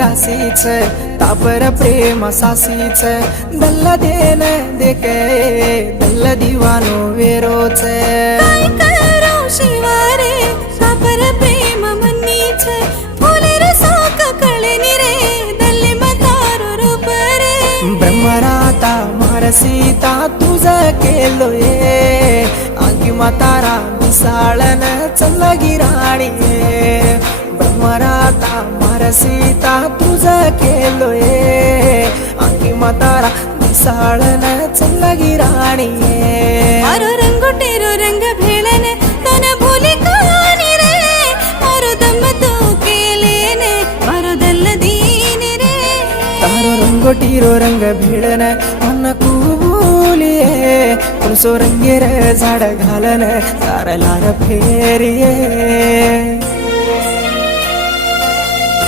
रासीच तापर प्रेम सासीच दल्ला देन देके दल्ला दीवानो वेरोच काय करो शिवारे तापर प्रेम मन्नीच फुले रसाक कळनी रे दल्ले मतारो रूप रे ब्रह्मराता मारसीता तुझा केलोये आगी मातारा मिसाळन चल्लगी राणी ब्रह्मराता मारसीता तुझा केलोये आगी मातारा मिसाळन चल्लगी राणी मारो रंगोटेरो रंग भेळने तन भूली कहानी रे मारो दम तू केलेने मारो दल्ल दीनी रे तारो रंगोटीरो रंग भिडन मन कुबुलिये कुणसो रंगेर झाड घालन तारलार फेरिये